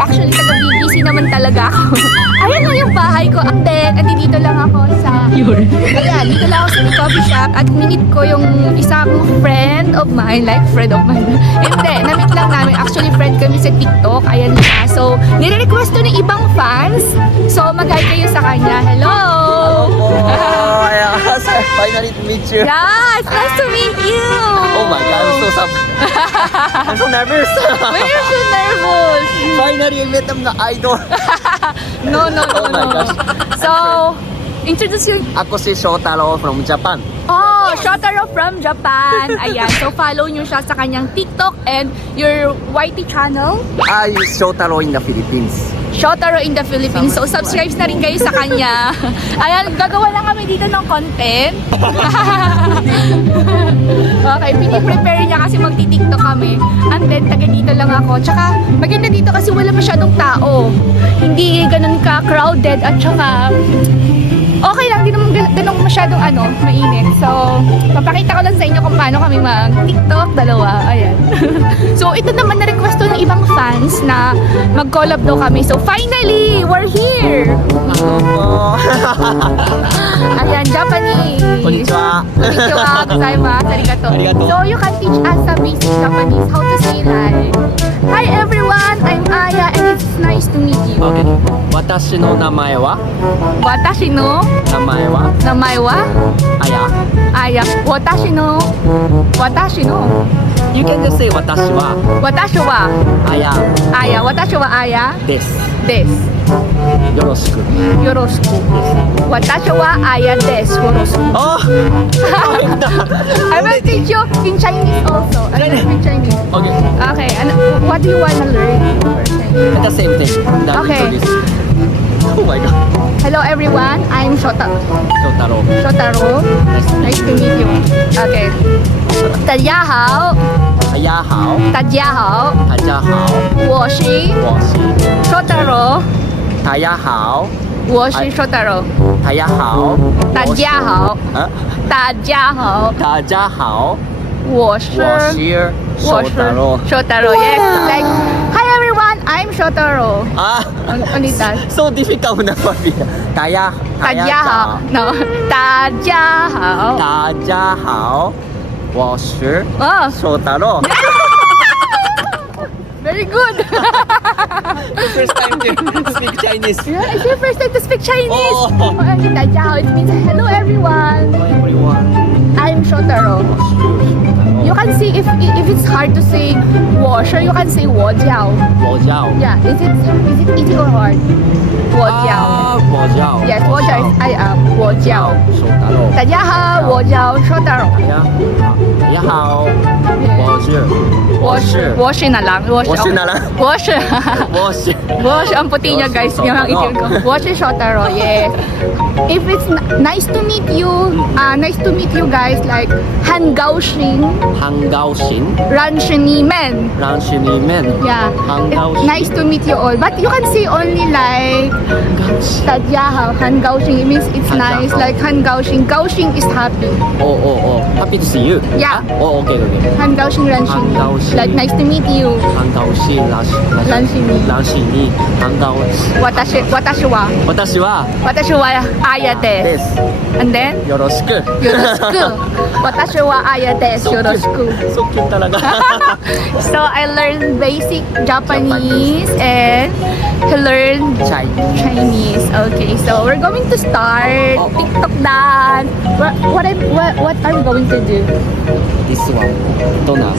Actually, taga-BGC naman talaga ako. Ayan na yung bahay ko. And then, dito lang ako sa... Ayan, dito lang ako sa coffee shop. At minit ko yung isang friend of mine. Like, friend of mine. Hindi, namit lang namin. Actually, friend kami sa TikTok. Ayan na. So, nire-request to ng ibang fans. So, mag-hi kayo sa kanya. Hello! Finally to meet you. Yeah, it's nice to meet you! Oh my god, I'm so nervous. Why are you so nervous? Finally, I met the idol. No. Oh my gosh. So, introduce you. Ako si Shotaro from Japan. Oh, Shotaro from Japan. Ayan. So, follow nyo siya sa kanyang TikTok and your YT channel. I use Shotaro in the Philippines. Shotaro in the Philippines. So, subscribe na rin kayo sa kanya. Ayan, gagawa lang kami dito ng content. Okay, piniprepare niya kasi magti-TikTok kami. And then, taga dito lang ako. Tsaka, maganda dito kasi wala masyadong tao. Hindi ganun ka-crowded at tsaka okay lang, di naman ganun masyadong mainit. So, papakita ko lang sa inyo kung paano kami mag-TikTok, dalawa. Ayan. So, ito naman na-request to ng ibang fans na mag-collab daw kami. So, finally, we're here! Ayan, Japanese. Konnichiwa. Konnichiwa, gozaimasu, arigato. Arigato. So, you can teach us some basic Japanese, how to say like, Hi everyone, I'm Aya and it's nice to meet you. Okay. 私の名前は私の名前は名前はあや。私の You can just say 私は私はあやあや私はあやです。ですよろしく。よろしく私はあやですよろしくOh! I will teach you in Chinese also. I will speak Chinese. Okay. Okay, and what do you want to learn for Chinese? The same thing. That Okay. into this. Oh my god. Hello everyone, I'm Shotaro. Shotaro. Shotaro, nice to meet you. Okay. 大家好，大家好。大家好，大家好。我是我是 Shotaro，大家好。我是 Shotaro。大家好。大家好，啊？大家好，大家好。我是我是 Shotaro。 Shotaro. Yes, like hi everyone, I'm Shotaro. Ah, Only that. so difficult na pamilya. 大家大家好，no，大家好。大家好。我是Oh, Shotaro. very good. First time to speak Chinese. Yeah, it's your first time to speak Chinese. Oh. Okay, 大家好, it means hello everyone. Hello everyone. I'm Shotaro. You can see if it's hard to say 我是, you can say 我叫. 我叫 Yeah, is it easy or hard? 我叫. 我叫 Yes, 我叫 is I am 我叫. Shotaro. 大家好，我叫 Shotaro. 大家好，我是那lang. 我是哪lang? 我是我是 ang puti niya guys, yung ang itim ko. 我是 Shotaro, yes. If it's nice to meet you guys, like 很高兴很高兴认识你们. 认识你们 Yeah, 很高兴 nice to meet you all. But you can say only like 大家好，很高兴. It means it's 很高兴 nice, like 很高兴. 高兴 is happy. Oh, happy to see you. Yeah. Oh, okay. 很高兴认识你. 很高兴 Like nice to meet you. 很高兴认識你很高興私はあやです。です。 And then よろしく。よろしく。私はあやです。よろしく。 So cute talaga. So I learned basic Japanese and to learn Chinese. Okay, so we're going to start TikTok dance. What are we going to do? This one. Donna.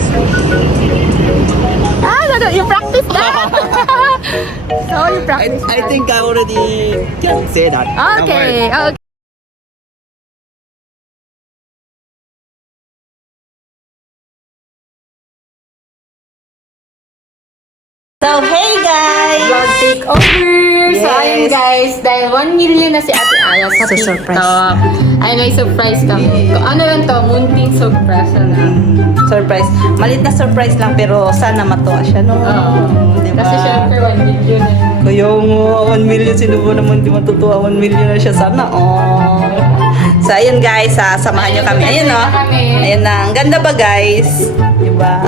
No, you practice that. So you practice I that. think I already can say that. Okay, okay. So, hey guys! Vlog takeover! So, Yes. ayun guys, dahil 1 million na si Ate Aya sa So, TikTok. surprise. Ay, may surprise kami. Ano lang to, munting surprise na. Surprise. Malit na surprise lang pero sana matuwa siya, no? Diba? Kasi syempre 1 million na. Kaya mo, 1 million, sino ba naman di matutuwa? 1 million na siya sana. Oh. So, ayun guys, samahan nyo kami. Ayun, no? Ayun na. Ang ganda ba, guys? Diba?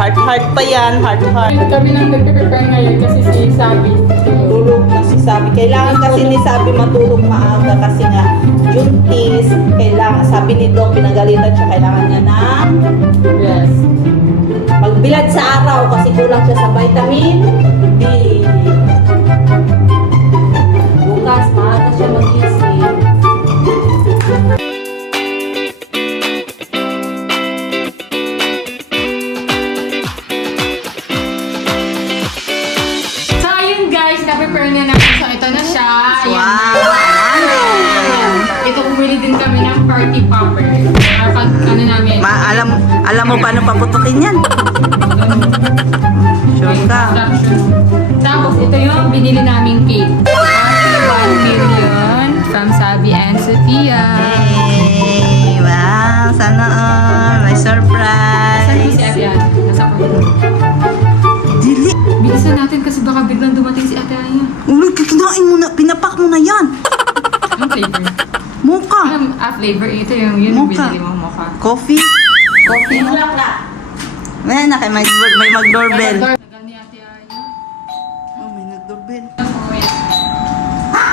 Heart pa yan, heart. Kami lang nagpe-prepare ngayon kasi si Sabi. Tulog na si Sabi. Kailangan kasi ni Sabi matulog maaga kasi nga juntis. Kailangan, sabi ni Doc, pinagalitan siya, kailangan niya na Yes. magbilad sa araw kasi kulang siya sa vitamin D. Bukas, maaga siya mag-isip. So ayun guys, na-prepare na namin. So ito na siya. Ayan. Ito bumili din kami ng party popper. Para pag ano namin. Alam mo paano paputukin yan? Sure ka. Tapos ito yung binili naming cake. Happy 1 million from Sabi and Sophia. Hey, wow, sana all. May Saan po surprise. si Ate Ayan? Nasa kwarto. Dili. Bilisan natin kasi baka biglang dumating si Ate Ayan. Uy, kikinain mo na. Pinapak mo na yan. Anong flavor? Mocha. Flavor. Ito yung Mocha. binili mo, mocha. Coffee. Coffee na. May na kay may mag-doorbell. Tagal ni Ate Ayan. Oh, may nag-doorbell. Oh, yeah.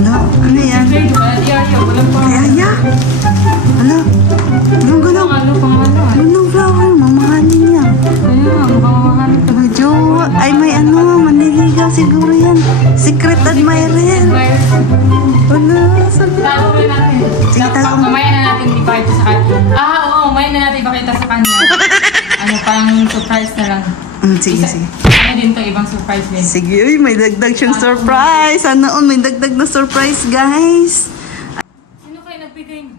No, ano yan? Okay, diba? Ate Ayan, walang pa. Kaya. Ano? Anong gano'n? Ano pang ano? Anong flower? Mamahalin niya. Kaya, mukhang mamahalin ka. May jowa. Ay, may ano. Maniligaw siguro yan. Secret admirer. Wala. Sabi. Tago mo natin. Sige, tago mo. Mamaya na natin ipakita sa kanya. Oo, mamaya na natin ipakita sa kanya. Ano, parang surprise na lang. Sige, sige. Ano din to, ibang surprise din. Sige, uy, may dagdag siyang surprise. Sana on, may dagdag na surprise, guys. Sino kayo nagbigay mo?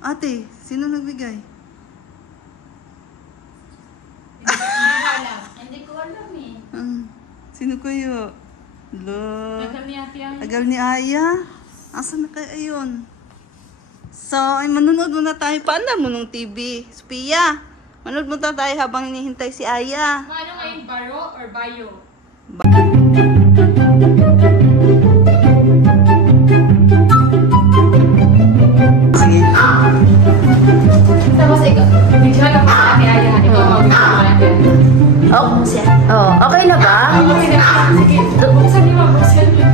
Ate, sino nagbigay? Hindi ko alam eh. Sino kayo? Lo. Tagal ni Ate Ayan. Tagal ni Aya. Asan na kayo ayun? So, ay manonood muna tayo. Paano mo nung TV? Sophia, manonood muna tayo habang hinihintay si Aya. Ano ngayon, baro or bayo? Sige. Tapos ikaw, bigyan lang sa Ate Ayan. Ikaw, bigyan mo Ate Ayan. Okay na ba? Okay na. Sige, buksan niyo, buksan niyo.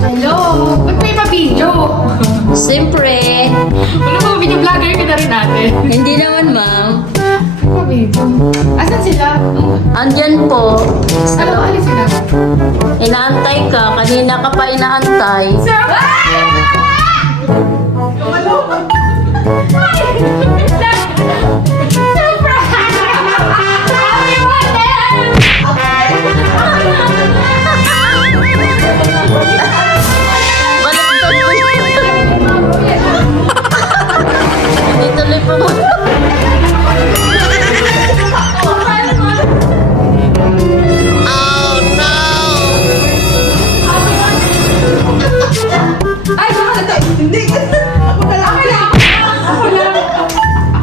Hello! Ba't may pa-video? Siyempre, Wala ba video vlogger ka na rin natin? hindi naman ma'am. Pa-video. Asan sila? Andyan po. Alam mo, alis sila. Inaantay ka. Kanina ka pa inaantay. Sir! Baliktad mo yun. Hindi tuloy po mo. Ay, baka na Hindi. Ako na lang. Ako lang.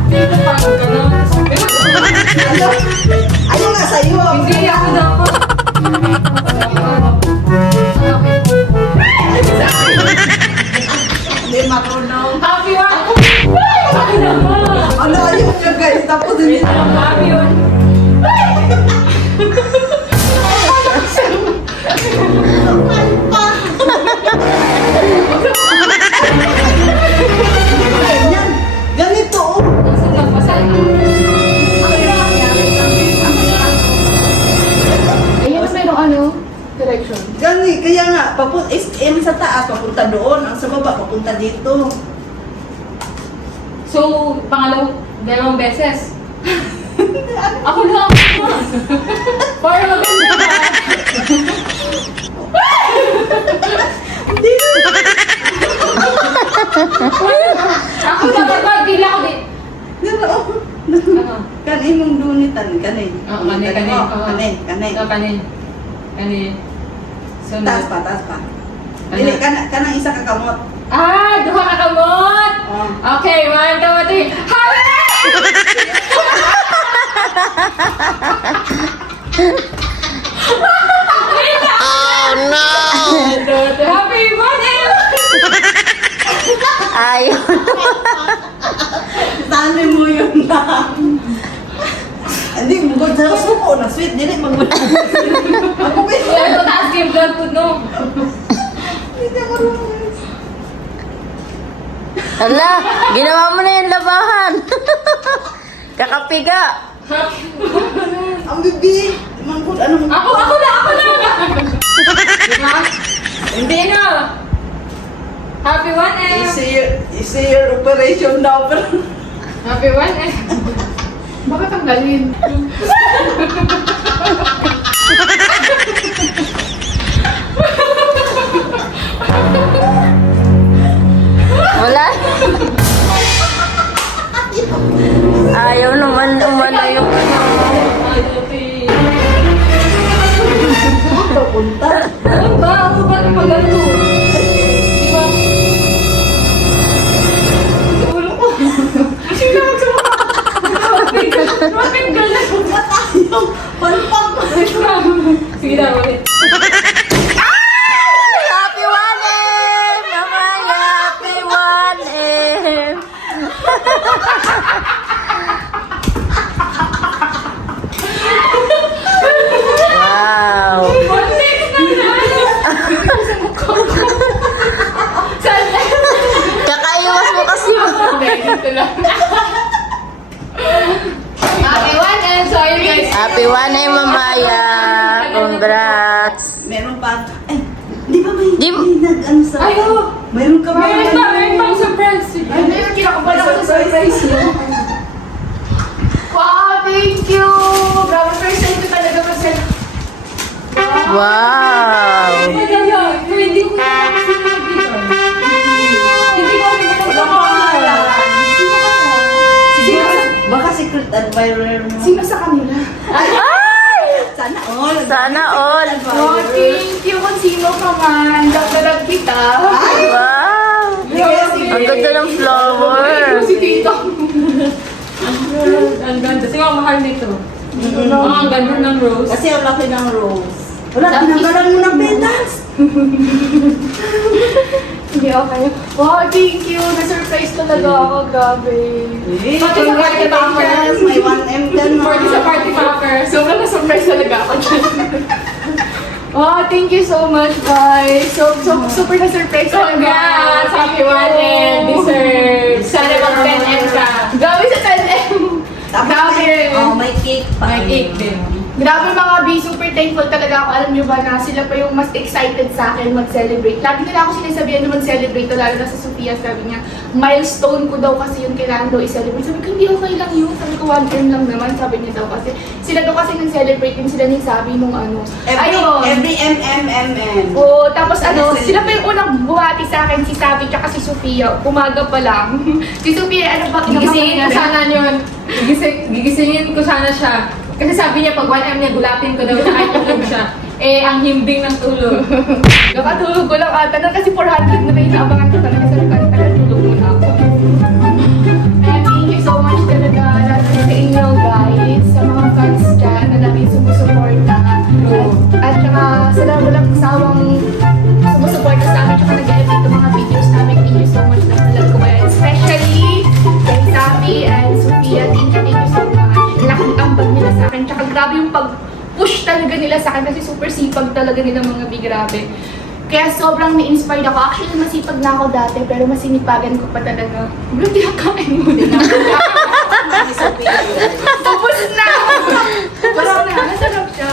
Dito pa ako ganun. Ayun nga sa'yo. Hindi ako dapat. Hindi matulong. Happy one! Happy naman! Ano ayun niya guys? Tapos hindi. Happy yun! Ganyan. Ganito oh. Nasaan lang pa sa'yo? Ayun na merong ano? Direction. Gani, kaya nga, SM sa taas, papunta doon. Ang sa baba, papunta dito. So, dalawang beses. Ako lang. Para maganda ka. Ako lang dapat, pila ko din. Gano, Ano? kanin mong dunitan, kanin. Oo, kanin, kanin. Oh, Oo. kanin, kanin. So, kanin. Kanin. So, Taas pa, taas pa. Dili, kanang isa ka kamot. duha ka kamot! Oh. Okay, 1, 2, 3. Happy! Oh no! Happy birthday! Ayaw. Dali mo yun na. Hindi, bugod sa suko na sweet. Dili, mag-wala. Ako ba yun? Ito taas yung blood food, no? Hindi ako rin. Hala, ginawa mo na yung labahan. Kakapiga. Ang bibi. Mangkot, ano mo? Ako na! Hindi na! Happy 1M! Easy your operation now. Happy 1M! Bakit ang galing? Wala. Ayaw naman umano yung Punta. Ano ba? Ako ba magano? Di ba? Sa ulo ko. Sino magsawa? Mapinggal na. Ayaw. Palpag. Sige na, ulit. Happy 1M! Mamaya, happy 1M! Wow! Kakaiwas mo kasi mo. Dito lang. Happy 1M! So, ayun guys. Happy 1M, Mamaya! Congrats! Meron pa. Eh, di ba may Di- nag-ano sa... Ay, oo. Mayroon ka ba? Meron pang surprise. Ay, meron kinakabahan ako sa surprise niyo. Wow, thank you! Grabe, first time ko talaga mag-send. Wow! Hindi ko Baka secret admirer mo. Sino sa kanila? Ay! Sana all. Sana all! Oh, thank you kung sino ka man. Dagdagan kita. Wow! Ang ganda ng flower! Si Tito. Ang ganda. Sige, ang mahal nito. Ang ganda ng rose. Kasi ang laki ng rose. Wala, tinanggalan mo ng petals. Hindi okay. Wow, thank you. Na-surprise talaga ako. Grabe. Pati sa party popper. May 1M ka na. Party sa party popper. Sobrang na-surprise talaga ako dyan. Wow, thank you so much, guys. Super na-surprise talaga. Congrats! Happy 1M! Dessert! Sana mag-10M ka. Grabe sa 10M. Grabe. Oh, may cake pa. May cake din. Grabe mga B, super thankful talaga ako. Alam nyo ba na sila pa yung mas excited sa akin mag-celebrate. Lagi nila ako sinasabihan na mag-celebrate, lalo na sa Sophia. Sabi niya, milestone ko daw kasi yung kailangan daw i-celebrate. Sabi ko, hindi okay lang yun. Sabi ko, 1 term lang naman. Sabi niya daw kasi, sila daw kasi nag-celebrate yung sila nang sabi nung ano. Every MMMM. Oo, tapos ano, sila pa yung unang buhati sa akin, si Sabi tsaka si Sophia. Umaga pa lang. Si Sophia, ano ba? Gigisingin ko sana yun. Gigisingin ko sana siya. Kasi sabi niya, pag 1M niya, gulapin ko daw na kahit tulog siya. Eh, ang himbing ng tulog. Kakatulog ko lang ata. Kasi 400 na may inaabangan ko talaga. Sabi ko, tulog muna ako. And thank you so much talaga lahat sa inyo guys, sa mga fans dyan na lagi sumusuporta. At saka sila walang sawang sumusuporta sa amin tsaka nag-edit ng mga videos namin. Thank you so much na talaga ko ba. Especially kay Sabi and Sophia. Thank you so much. Laking ambag nila sa akin. Tsaka grabe yung pag-push talaga nila sa akin kasi super sipag talaga nila mga big grabe. Kaya sobrang na-inspired ako. Actually, masipag na ako dati, pero masinipagan ko pa talaga. Bro, di kakain mo. Tapos na! Tapos na, nasarap siya.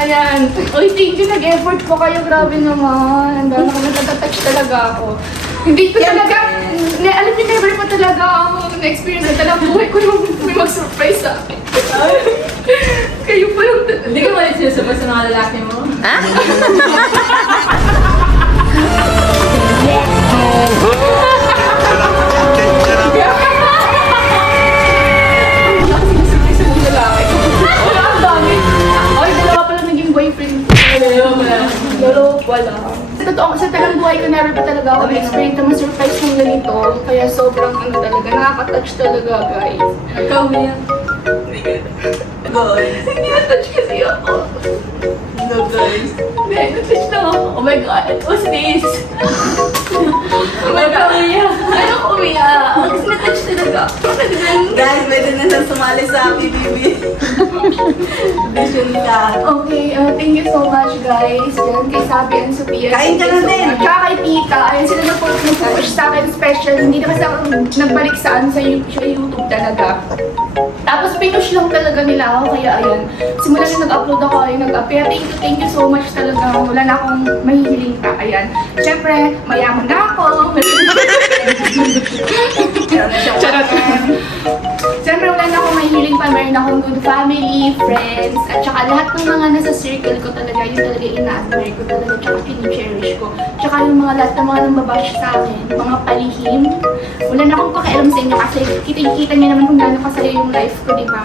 Ayan. Uy, thank you. Nag-effort po kayo. Grabe naman. Ang dami ko nagtatouch talaga ako. Hindi ko talaga, alam niyo, never pa talaga ako na-experience na talaga buhay ko yung may mag-surprise sa akin. Kayo pa yung... Hindi ka malit sinasabay sa mga lalaki mo? Ha? Ang dami. Ay, dalawa pala naging boyfriend ko. Dalawa pala. Sa talang buhay ko, never pa talaga ako na-experience na ma-surprise ng ganito. Kaya sobrang ano talaga, nakaka-touch talaga, guys. Ikaw na yan. Guys. Hindi na-touch kasi ako. No, guys. Hindi, na-touch lang ako. Oh my God, what's this? Oh my God. Ayoko sumali sa PBB. Audition ka. Okay, thank you so much guys. Yan, kay Sabi and Sophia. Kain ka na din. Tsaka kay Tita. Ayun sila nag-push sa akin special. Hindi na kasi ako nagbalik sa YouTube talaga. Tapos pinush lang talaga nila ako. Kaya ayun, simula na nag-upload ako, ayun, nag-appear. Thank you so much talaga. Wala na akong mahihiling pa. Ayan. Siyempre, mayaman na ako. Charot. Siyempre, wala na akong mahihiling pa. Meron akong good family, friends, at saka lahat ng mga nasa circle ko talaga, yun talaga ina-admire ko talaga, tsaka kini-cherish ko. Tsaka yung mga lahat ng mga nambabash sa akin, mga palihim, wala na akong pakialam sa inyo kasi kita niyo naman kung gaano kasaya yung life ko, di ba?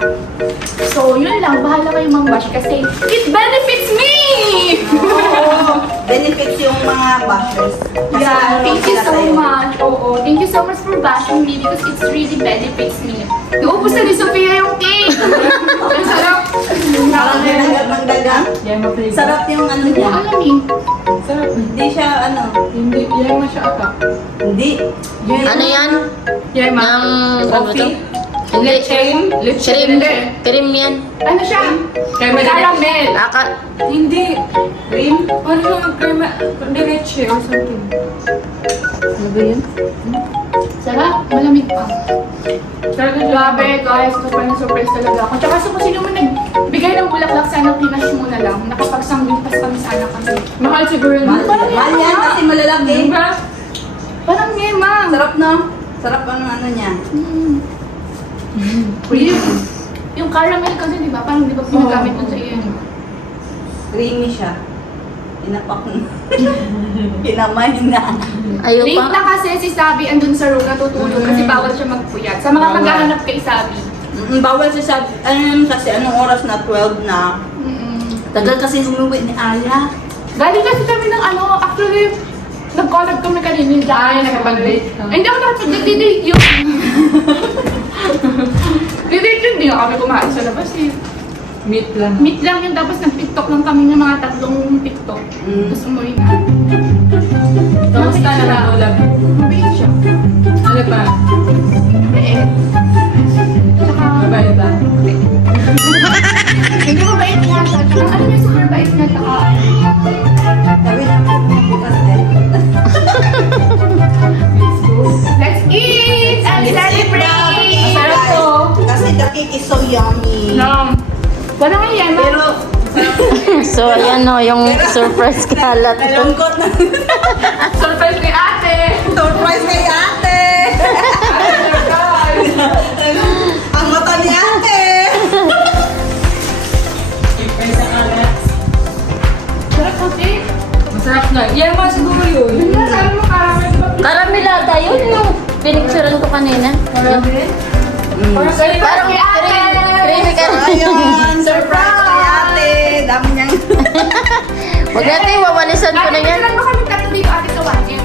So, yun lang, bahala kayo mambash kasi it benefits me! Oo. Benefits yung mga bashers. Kasi Yeah, thank you sila so sa'yo. much. Oo, thank you so much for bashing me because it's really benefits me. Naubos na ni Sophia yung cake! Ang sarap! Parang dinagat ng dagang. Yan, ma-flavor. Sarap yung ano Hindi ko niya. alam eh. Sarap. Hindi siya ano. Hindi, yan mo siya ata. Hindi. Ano yan? Yan, ma. Ng, ano ba to? Coffee. Hindi. Cream? Cream. Cream yan. Ano siya? Caramel. Caramel. Hindi. Cream. Ano yung mag-cream? Diretso or something. Ano ba yun? Sarap. Malamig pa. Sarap na Grabe guys, super na surprise talaga ako. Tsaka kung sino man nagbigay ng bulaklak, sana pinash mo na lang. Nakapagsanggimpas kami sana kami. Mahal siguro yun. Mahal yan kasi malalaki. Diba? Parang mema. Sarap no? Sarap ang ano niya. Yung caramel kasi di ba? Parang di ba pinagamit mo sa iyo? Creamy siya. Inapak na. Kinamay na. Ayaw Late pa. na kasi si Sabi andun sa room natutulog kasi bawal siya magpuyat. Sa mga maghahanap kay Sabi. Bawal siya sa, ano yun kasi, anong oras na? 12 na. Tagal kasi umuwi ni Aya. Galing kasi kami ng ano, actually, nag-collab kami kanina. Ay, nakapag-date ka. Ay, hindi ako nakapag-date yun. Didate yun, hindi na kami kumain sa labas eh. Meat lang. Meet lang yun, tapos nag-tiktok lang kami ng mga tatlong tiktok. Tapos umuwi na. Kamusta na ang ulam? Mabait siya. Ano pa? Mabait. Tsaka, Mabait ba? hindi mabait nga siya. Tsaka ano niya, super bait niya. Tsaka, Sabi namin bukas eh. let's eat and celebrate! Masarap to. Kasi the cake is so yummy. No. Wala nga yan. Pero, So, ayan o, yung surprise kalat. nalungkot na. Surprise kay ate! Surprise kay ate! Ang mata ni ate! Sarap kasi. Masarap na. Yan mo siguro yun. Hindi na sabi mo caramel. Karamilata, yun yung pinicturean ko kanina. Yung, parang creamy ka. Ayun! Surprise kay ate! Dami niyang... Huwag natin iwawalisan ko na yan. Ate, ba kami tatlo dito ate sa 1M?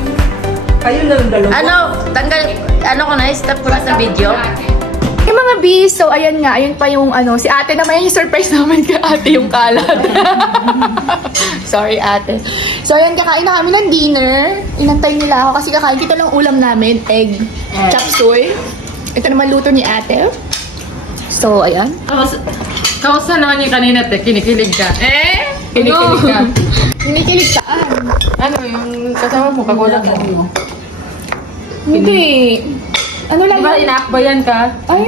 Kayo na lang dalawa. Ano, tanggal, ano ko na, stop ko na sa video. Yung mga bees, so ayan nga, ayun pa yung ano, si ate naman yung surprise naman kay ate yung kalat. Sorry ate. So ayan, kakain na kami ng dinner. Inantay nila ako kasi kakain dito lang ulam namin, egg, chop suey. Ito naman luto ni ate. So ayan. Kamusta naman yung kanina, te? Kinikilig ka. Kinikilig ka. Kinikilig saan? Ano, yung kasama mo, kagulat mo. Hindi. Ano lang Diba, yun? inaakbayan ka? Ay,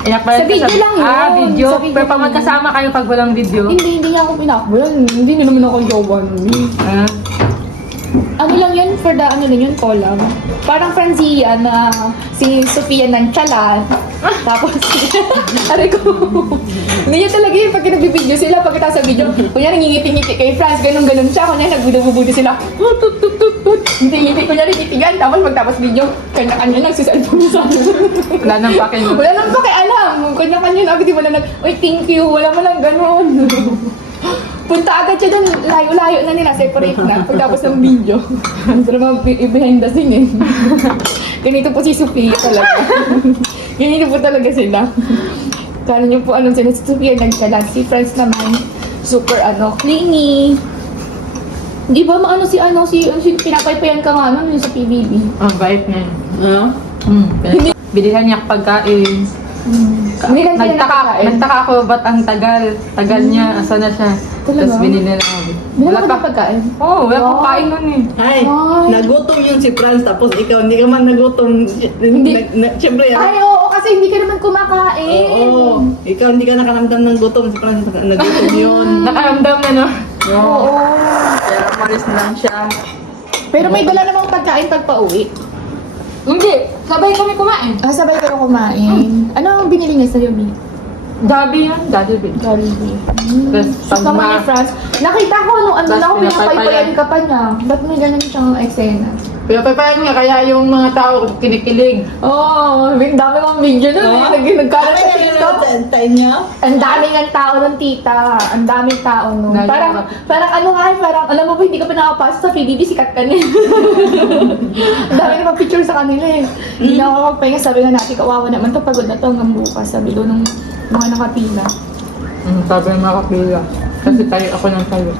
Inakbayan Sa video lang yun. video. Sa video Pero pag lang. magkasama kayo pag walang video. hindi niya ako pinakbo. Hindi niya naman ako jowa nun. Ah. Ano lang yun for the ano lang yun, collab. Parang Franzia na si Sofia ng Chalan. Tapos, aray ko. Hindi niya talaga yun pag nagbibideo sila pagkatapos sa video. Kunya nangingiti-ngiti kay Franz, ganun-ganun siya. Kunya nagbudo-budo sila. Ngiti-ngiti, kunya titigan. Tapos magtapos video, kanya-kanya nagsiselfone sa Wala nang pakin mo. Wala nang pakialam. Kanya-kanya na agad di wala nag, uy, thank you. Wala mo lang ganun. Punta agad siya doon, layo-layo na nila, separate na, pagtapos ng video. Sarap mga behind the scene eh. Ganito po si Sophia talaga. Ganito po talaga sila. Kala niyo po anong sila, si Sophia nagkalat, si Friends naman, super clingy. Di ba maano si pinapaypayan ka nga yung sa PBB? Ang bait niya. Ano? Bilihan niya pagkain. Hindi lang kayo nakakain. Nagtaka ako ba't ang tagal niya, asa na siya. Talaga? Tapos binili na ako. Binala ka pagkain. Oo, wala pang kain nun eh. Ay, Ay. nagutom yun si Franz, tapos ikaw, hindi ka man nagutom. Siyempre, Ay, oo, kasi hindi ka naman kumakain. oo. Ikaw, hindi ka nakaramdam ng gutom. Si Franz, nagutom yun. Nakaramdam na, no? Oo. Kaya umalis na lang siya. Pero may dala namang pagkain pag pauwi. Hindi, sabay kami kumain. Sabay kayo kumain. Ano ang binili niya sa'yo, Mi? Gabi yun, Jollibee. Jollibee. Tapos Sa naman ni Franz. Nakita ko nung ano Tapos na ako, pinapaypayan. pinapaypayan ka pa niya. Ba't may ganun siyang eksena? Pinapapayan niya, kaya yung mga tao kinikilig. Oo, ang dami mong video nun. Nagkalat sa TikTok. Tayo niya? Ang daming ang tao ng tita. Ang daming tao nun. Dahil Parang ano nga, parang alam mo ba, hindi ka pa nakapasok sa PBB, sikat ka niya. Ang dami namang picture sa kanila eh. Hindi na ako magpahinga, sabi nga natin, kawawa naman to, pagod na to hanggang bukas. Sabi ko nung mga nakapila. Sabi ng mga kapila. Kasi tayo, ako ng tayo.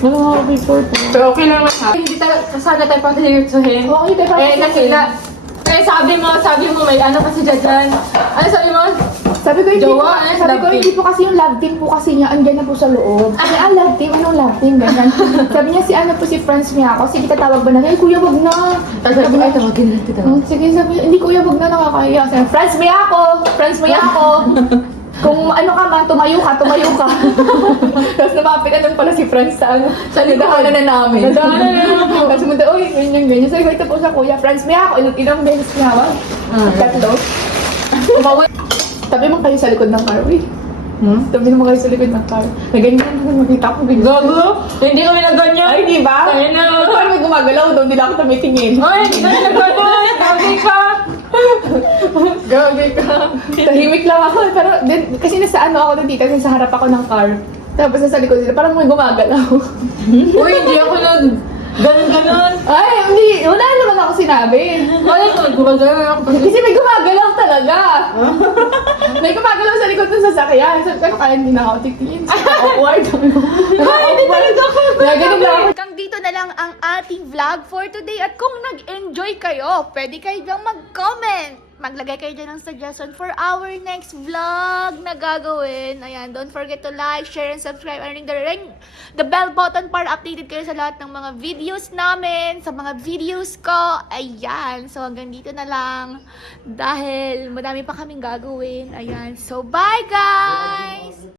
Wala mga picture po. Pero okay lang ha. Hindi sana tayo pasiritsuhin. Okay, tayo Eh, nakita. Eh, sabi mo may ano kasi dyan. Ano sabi mo? Sabi ko, hindi po, Jowa, eh, sabi ko, love hindi po kasi yung love team po kasi niya, andyan na po sa loob. Sabi, love team, anong love team, ganyan. Sabi niya, si ano po, si Franz niya ako, sige, tatawag ba na? Ay, kuya, wag na. Sabi ko, ay, tawagin natin ito. Sige, sabi niya, hindi kuya, wag na, nakakaya. Sabi, Franz, may ako! Franz, may ako! Kung ano ka man, tumayo ka. Tapos napapitan pala si Franz sa ano, sa nadahanan na namin. Nadahanan na namin. Tapos munta, uy, ganyan. Sabi ko, ito po sa kuya, Franz, may ako. Ilang beses niya ako. Tatlo. Tabi mo kayo sa likod ng car, uy. Tabi mo kayo sa likod ng car. Na ganyan, makita ko ganyan. Gago! Hindi kami nagganyan. Ay, di ba? Ayun na. Ba't parang may gumagalaw doon? Hindi lang ako tumitingin. Ay, hindi kami nagganyan. Gabi ka. Gabi ka. Tahimik lang ako. Pero, kasi nasa ano ako doon dito, sa harap ako ng car. Tapos nasa likod nila, parang may gumagalaw. Uy, hindi ako nag... Ganon. Ay, hindi. Wala naman ako sinabi. Wala ko, gumagalaw ako. Kasi may gumagalaw talaga. May gumagalaw sa likod ng sasakyan. Sabi ko, kaya hindi na ako titingin. Awkward. Ay, hindi talaga ako. Ganun lang. Hanggang dito na lang ang ating vlog for today. At kung nag-enjoy kayo, pwede kayo dyan mag-comment. Maglagay kayo dyan ng suggestion for our next vlog na gagawin. Ayan, don't forget to like, share, and subscribe. And ring the bell button para updated kayo sa lahat ng mga videos namin, sa mga videos ko. Ayan, so hanggang dito na lang. Dahil madami pa kaming gagawin. Ayan, so bye guys!